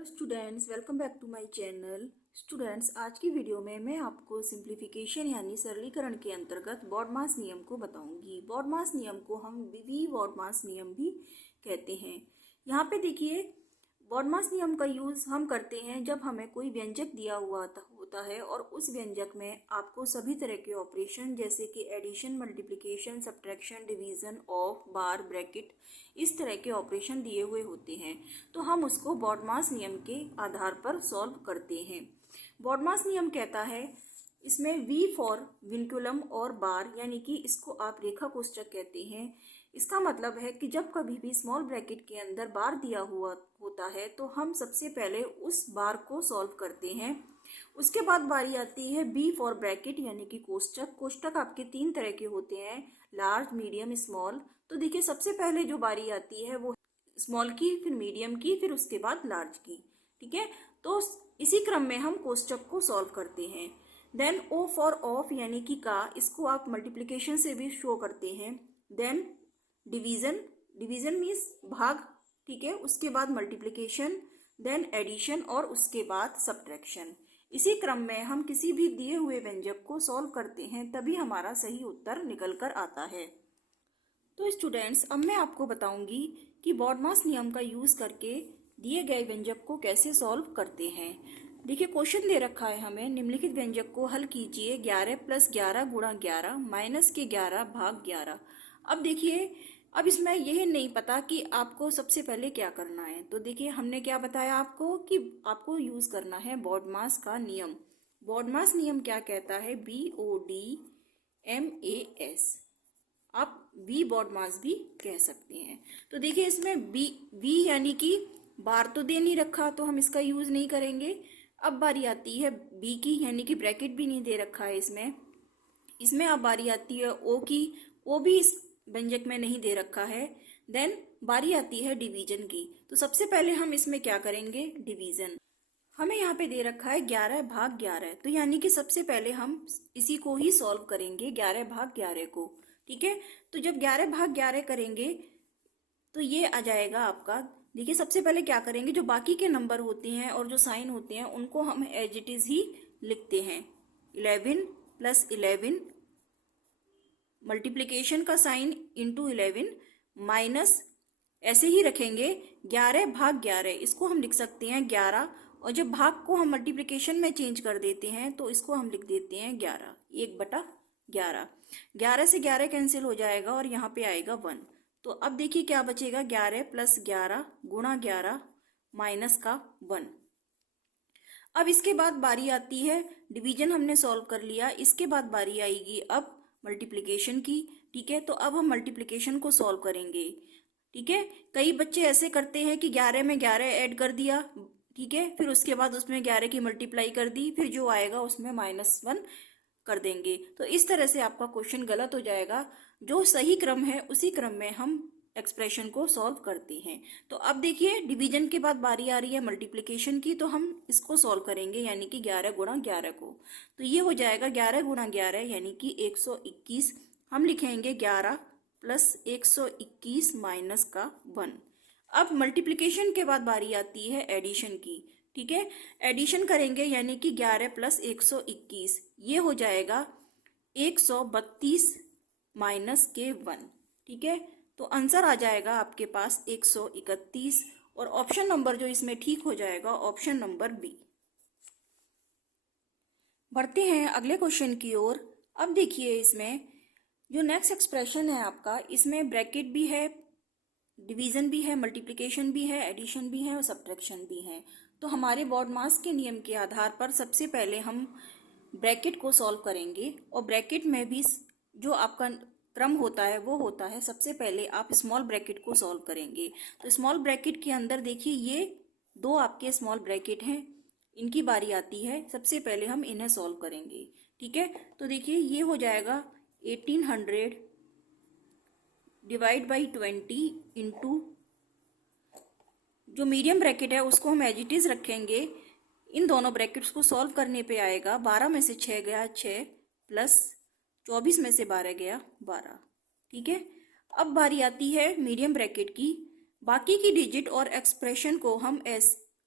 Hello students, welcome back to my channel. Students, आज की video में मैं आपको सिंप्लीफिकेशन यानी सरलीकरण के अंतर्गत बॉडमास नियम को बताऊंगी। बॉडमास नियम को हम वी बॉडमास नियम भी कहते हैं। यहाँ पे देखिए, बॉडमास नियम का यूज़ हम करते हैं जब हमें कोई व्यंजक दिया हुआ होता है और उस व्यंजक में आपको सभी तरह के ऑपरेशन जैसे कि addition, multiplication, subtraction, division, of, bar, bracket, इस तरह के ऑपरेशन दिए हुए होते हैं, तो हम उसको बॉडमास नियम के आधार पर सॉल्व करते हैं। बॉडमास नियम कहता है, इसमें वी फॉर विनक्यूलम और बार, यानी कि इसको आप रेखा कोष्ठक कहते हैं। इसका मतलब है कि जब कभी भी स्मॉल ब्रैकेट के अंदर बार दिया हुआ होता है तो हम सबसे पहले उस बार को सॉल्व करते हैं। उसके बाद बारी आती है बी फॉर ब्रैकेट यानी कि कोष्ठक। कोष्ठक आपके तीन तरह के होते हैं, लार्ज, मीडियम, स्मॉल। तो देखिए, सबसे पहले जो बारी आती है वो स्मॉल की, फिर मीडियम की, फिर उसके बाद लार्ज की। ठीक है, तो इसी क्रम में हम कोष्ठक को सॉल्व करते हैं। देन ओ फॉर ऑफ यानी कि का, इसको आप मल्टीप्लिकेशन से भी शो करते हैं। देन डिवीजन, डिवीजन मीन्स भाग, ठीक है, उसके बाद मल्टीप्लिकेशन, देन एडिशन और उसके बाद सब्ट्रैक्शन। इसी क्रम में हम किसी भी दिए हुए व्यंजक को सॉल्व करते हैं, तभी हमारा सही उत्तर निकल कर आता है। तो स्टूडेंट्स, अब मैं आपको बताऊंगी कि बॉडमास नियम का यूज़ करके दिए गए व्यंजक को कैसे सॉल्व करते हैं। देखिए, क्वेश्चन दे रखा है हमें, निम्नलिखित व्यंजक को हल कीजिए 11 + 11 × 11 -11 भाग 11। अब देखिए, अब इसमें यह नहीं पता कि आपको सबसे पहले क्या करना है। तो देखिए, हमने क्या बताया आपको कि आपको यूज़ करना है बॉडमास का नियम। बॉडमास नियम क्या कहता है? BODMAS। आप वी बॉडमास भी कह सकते हैं। तो देखिए, इसमें वी यानी कि बार तो दे नहीं रखा, तो हम इसका यूज़ नहीं करेंगे। अब बारी आती है बी की, यानी कि ब्रैकेट भी नहीं दे रखा है इसमें। इसमें अब बारी आती है ओ की, ओ भी इस व्यंजक में नहीं दे रखा है। देन बारी आती है डिवीजन की। तो सबसे पहले हम इसमें क्या करेंगे? डिवीजन। हमें यहाँ पे दे रखा है 11 भाग 11, तो यानी कि सबसे पहले हम इसी को ही सॉल्व करेंगे, 11 भाग 11 को। ठीक है, तो जब 11 भाग 11 करेंगे तो ये आ जाएगा आपका। देखिए, सबसे पहले क्या करेंगे, जो बाकी के नंबर होते हैं और जो साइन होते हैं उनको हम एज इट इज ही लिखते हैं। 11 + 11, मल्टीप्लिकेशन का साइन इंटू 11, माइनस ऐसे ही रखेंगे 11 भाग 11, इसको हम लिख सकते हैं 11। और जब भाग को हम मल्टीप्लिकेशन में चेंज कर देते हैं तो इसको हम लिख देते हैं 11, 1/11। 11 से 11 कैंसिल हो जाएगा और यहाँ पे आएगा 1। तो अब देखिए क्या बचेगा, 11 + 11 × 11 माइनस का 1। अब इसके बाद बारी आती है डिवीजन, हमने सॉल्व कर लिया। इसके बाद बारी आएगी अब मल्टीप्लिकेशन की। ठीक है, तो अब हम मल्टीप्लिकेशन को सॉल्व करेंगे। ठीक है, कई बच्चे ऐसे करते हैं कि 11 में 11 ऐड कर दिया, ठीक है, फिर उसके बाद उसमें 11 की मल्टीप्लाई कर दी, फिर जो आएगा उसमें -1 कर देंगे। तो इस तरह से आपका क्वेश्चन गलत हो जाएगा। जो सही क्रम है उसी क्रम में हम एक्सप्रेशन को सॉल्व करते हैं। तो अब देखिए, डिवीजन के बाद बारी आ रही है मल्टीप्लिकेशन की, तो हम इसको सॉल्व करेंगे, यानी कि 11 × 11 को। तो ये हो जाएगा 11 × 11 यानी कि 121। हम लिखेंगे 11 + 121 माइनस का 1। अब मल्टीप्लिकेशन के बाद बारी आती है एडिशन की। ठीक है, एडिशन करेंगे यानी कि 11 + 121, ये हो जाएगा 132 माइनस के 1। ठीक है, तो आंसर आ जाएगा आपके पास 131, और ऑप्शन नंबर जो इसमें ठीक हो जाएगा, ऑप्शन नंबर बी। बढ़ते हैं अगले क्वेश्चन की ओर। अब देखिए, इसमें जो नेक्स्ट एक्सप्रेशन है आपका, इसमें ब्रैकेट भी है, डिवीजन भी है, मल्टीप्लिकेशन भी है, एडिशन भी है और सब्ट्रैक्शन भी है। तो हमारे बॉडमास के नियम के आधार पर सबसे पहले हम ब्रैकेट को सॉल्व करेंगे। और ब्रैकेट में भी जो आपका क्रम होता है वो होता है, सबसे पहले आप स्मॉल ब्रैकेट को सॉल्व करेंगे। तो स्मॉल ब्रैकेट के अंदर देखिए, ये दो आपके स्मॉल ब्रैकेट हैं, इनकी बारी आती है, सबसे पहले हम इन्हें सॉल्व करेंगे। ठीक है, तो देखिए ये हो जाएगा 1800 डिवाइड बाई 20 इंटू, जो मीडियम ब्रैकेट है उसको हम एज इट इज रखेंगे। इन दोनों ब्रैकेट्स को सॉल्व करने पे आएगा 12 में से 6 गया 6, प्लस 24 में से 12 गया 12। ठीक है, अब बारी आती है मीडियम ब्रैकेट की। बाकी की डिजिट और एक्सप्रेशन को हम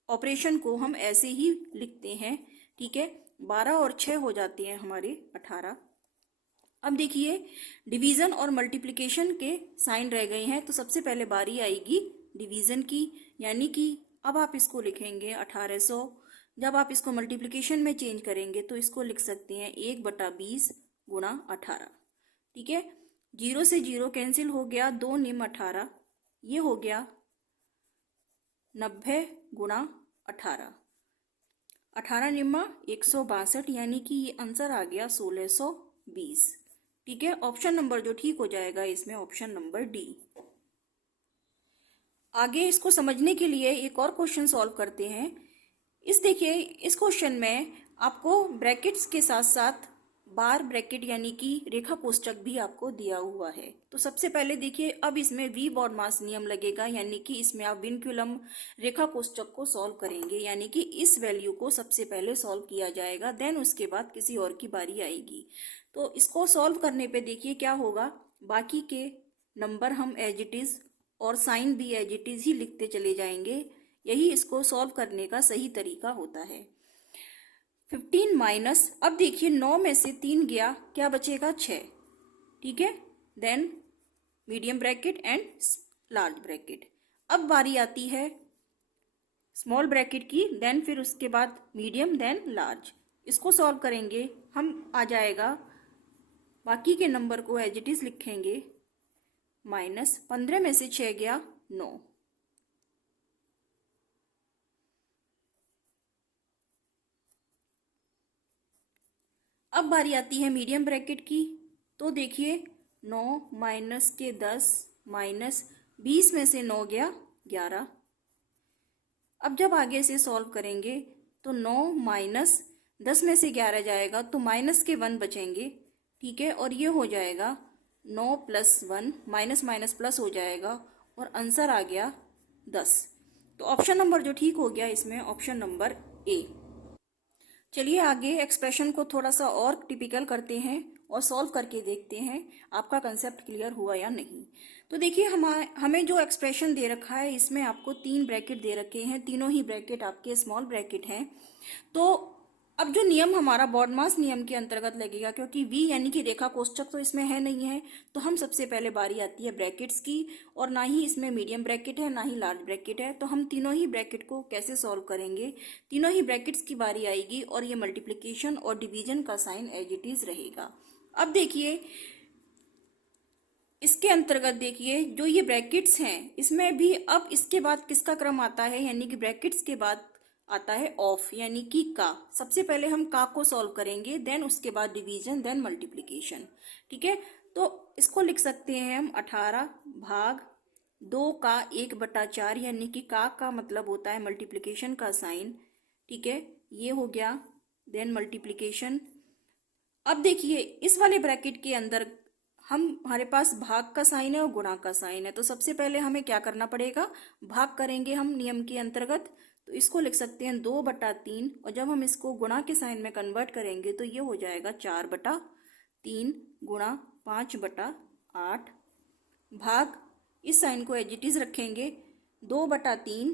ऑपरेशन को हम ऐसे ही लिखते हैं, ठीक है। 12 और 6 हो जाते हैं हमारे 18। अब देखिए डिवीजन और मल्टीप्लिकेशन के साइन रह गए हैं, तो सबसे पहले बारी आएगी डिवीजन की, यानी कि अब आप इसको लिखेंगे 1800। जब आप इसको मल्टीप्लिकेशन में चेंज करेंगे तो इसको लिख सकते हैं 1/20 गुणा 18, ठीक है। 0 से 0 कैंसिल हो गया, 2 निम 18, ये हो गया 90 गुणा 18, 18 निम्मा 162, यानी कि ये आंसर आ गया 1620, ठीक है। ऑप्शन नंबर जो ठीक हो जाएगा इसमें ऑप्शन नंबर डी। आगे इसको समझने के लिए एक और क्वेश्चन सॉल्व करते हैं। देखिए इस क्वेश्चन में आपको ब्रैकेट्स के साथ साथ बार ब्रैकेट यानी कि रेखा कोष्ठक भी आपको दिया हुआ है। तो सबसे पहले देखिए अब इसमें वी बॉडमास नियम लगेगा, यानी कि इसमें आप विनक्यूलम रेखा कोष्ठक को सॉल्व करेंगे, यानी कि इस वैल्यू को सबसे पहले सॉल्व किया जाएगा, देन उसके बाद किसी और की बारी आएगी। तो इसको सॉल्व करने पे देखिए क्या होगा, बाकी के नंबर हम एज इट इज और साइन भी एज इट इज ही लिखते चले जाएंगे। यही इसको सॉल्व करने का सही तरीका होता है। 15 माइनस, अब देखिए 9 में से 3 गया, क्या बचेगा 6, ठीक है। Then medium bracket and large bracket. अब बारी आती है स्मॉल ब्रैकेट की, देन फिर उसके बाद मीडियम देन लार्ज। इसको सॉल्व करेंगे हम, आ जाएगा बाकी के नंबर को एज इट इज लिखेंगे, माइनस 15 में से 6 गया 9। अब बारी आती है मीडियम ब्रैकेट की, तो देखिए 9 माइनस के 10 माइनस 20 में से 9 गया 11। अब जब आगे से सॉल्व करेंगे तो 9 माइनस 10 में से 11 जाएगा तो माइनस के 1 बचेंगे, ठीक है। और ये हो जाएगा 9 प्लस 1, माइनस माइनस प्लस हो जाएगा और आंसर आ गया 10। तो ऑप्शन नंबर जो ठीक हो गया इसमें ऑप्शन नंबर ए। चलिए आगे एक्सप्रेशन को थोड़ा सा और टिपिकल करते हैं और सॉल्व करके देखते हैं आपका कंसेप्ट क्लियर हुआ या नहीं। तो देखिए हमें जो एक्सप्रेशन दे रखा है इसमें आपको 3 ब्रैकेट दे रखे हैं, तीनों ही ब्रैकेट आपके स्मॉल ब्रैकेट हैं। तो अब जो नियम हमारा बॉडमास नियम के अंतर्गत लगेगा, क्योंकि वी यानी कि रेखा कोष्ठक तो इसमें है नहीं है, तो हम सबसे पहले बारी आती है ब्रैकेट्स की, और ना ही इसमें मीडियम ब्रैकेट है ना ही लार्ज ब्रैकेट है। तो हम तीनों ही ब्रैकेट को कैसे सॉल्व करेंगे, तीनों ही ब्रैकेट्स की बारी आएगी और ये मल्टीप्लिकेशन और डिवीजन का साइन एज इट इज रहेगा। अब देखिए इसके अंतर्गत देखिए जो ये ब्रैकेट्स हैं इसमें भी अब इसके बाद किसका क्रम आता है, यानी कि ब्रैकेट्स के बाद आता है ऑफ, यानी कि का। सबसे पहले हम का को सॉल्व करेंगे, देन उसके बाद डिवीजन, देन मल्टीप्लिकेशन, ठीक है। तो इसको लिख सकते हैं हम 18 भाग 2 का 1/4, यानी कि का मतलब होता है मल्टीप्लिकेशन का साइन, ठीक है। ये हो गया, देन मल्टीप्लिकेशन। अब देखिए इस वाले ब्रैकेट के अंदर हमारे पास भाग का साइन है और गुणा का साइन है, तो सबसे पहले हमें क्या करना पड़ेगा, भाग करेंगे हम नियम के अंतर्गत। तो इसको लिख सकते हैं 2/3, और जब हम इसको गुणा के साइन में कन्वर्ट करेंगे तो ये हो जाएगा 4/3 गुणा 5/8 भाग, इस साइन को एज इट इज रखेंगे, 2/3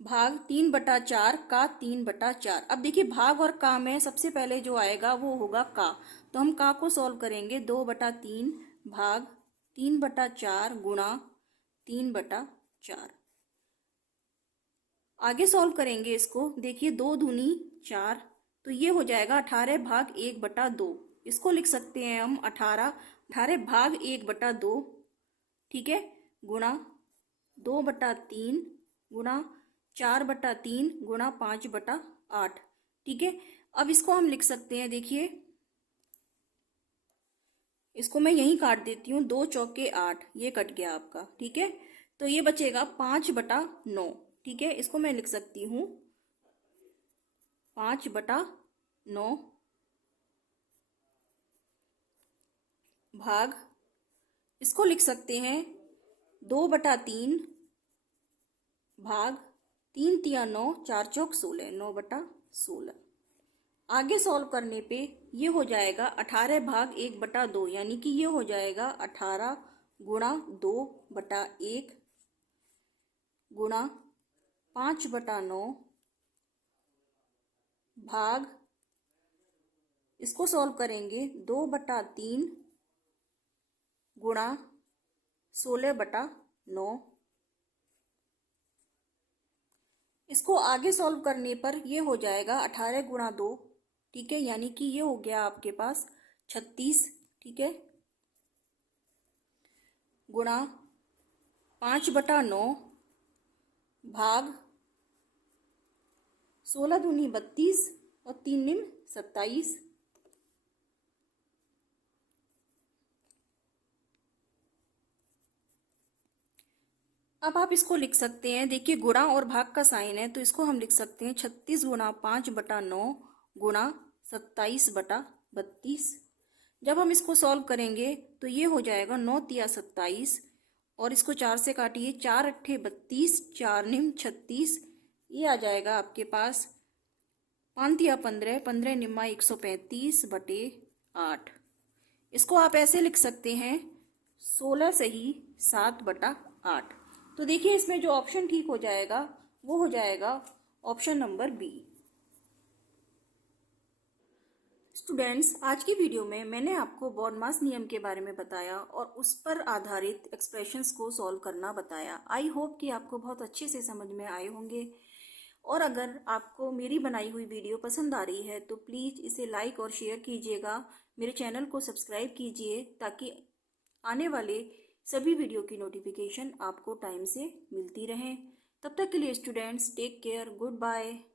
भाग 3/4 का 3/4। अब देखिए भाग और का में सबसे पहले जो आएगा वो होगा का, तो हम का को सॉल्व करेंगे, 2/3 भाग 3/4 गुणा 3/4। आगे सॉल्व करेंगे इसको, देखिए 2 दूनी 4, तो ये हो जाएगा 18 भाग 1/2। इसको लिख सकते हैं हम 18 भाग 1/2, ठीक है, गुणा 2/3 गुणा 4/3 गुणा 5/8, ठीक है। अब इसको हम लिख सकते हैं, देखिए इसको मैं यहीं काट देती हूँ, 2 चौके 8, ये कट गया आपका, ठीक है। तो ये बचेगा 5/9, ठीक है। इसको मैं लिख सकती हूँ 5/9 भाग, इसको लिख सकते हैं 2/3 भाग 3 तिया 9, 4 चौक 16, 9/16। आगे सॉल्व करने पे ये हो जाएगा 18 भाग 1/2, यानी कि ये हो जाएगा 18 गुणा 2/1 गुणा 5/9 भाग, इसको सॉल्व करेंगे 2/3 गुणा 16/9। इसको आगे सॉल्व करने पर ये हो जाएगा 18 गुणा 2, ठीक है, यानी कि ये हो गया आपके पास 36, ठीक है, गुणा 5/9 भाग 16 दूनी 32 और 3 निम 27। अब आप इसको लिख सकते हैं, देखिए गुणा और भाग का साइन है तो इसको हम लिख सकते हैं 36 गुणा 5/9 गुणा 27/32। जब हम इसको सॉल्व करेंगे तो ये हो जाएगा 9 तिया 27 और इसको 4 से काटिए, 4 अट्ठे 32, 4 निम 36, ये आ जाएगा आपके पास 5 तिया 15, 15 निम्मा 135/8। इसको आप ऐसे लिख सकते हैं 16 सही 7/8। तो देखिए इसमें जो ऑप्शन ठीक हो जाएगा वो हो जाएगा ऑप्शन नंबर बी। स्टूडेंट्स, आज की वीडियो में मैंने आपको बॉडमास नियम के बारे में बताया और उस पर आधारित एक्सप्रेशंस को सॉल्व करना बताया। आई होप कि आपको बहुत अच्छे से समझ में आए होंगे। और अगर आपको मेरी बनाई हुई वीडियो पसंद आ रही है तो प्लीज़ इसे लाइक और शेयर कीजिएगा। मेरे चैनल को सब्सक्राइब कीजिए ताकि आने वाले सभी वीडियो की नोटिफिकेशन आपको टाइम से मिलती रहे। तब तक के लिए students take care, good bye.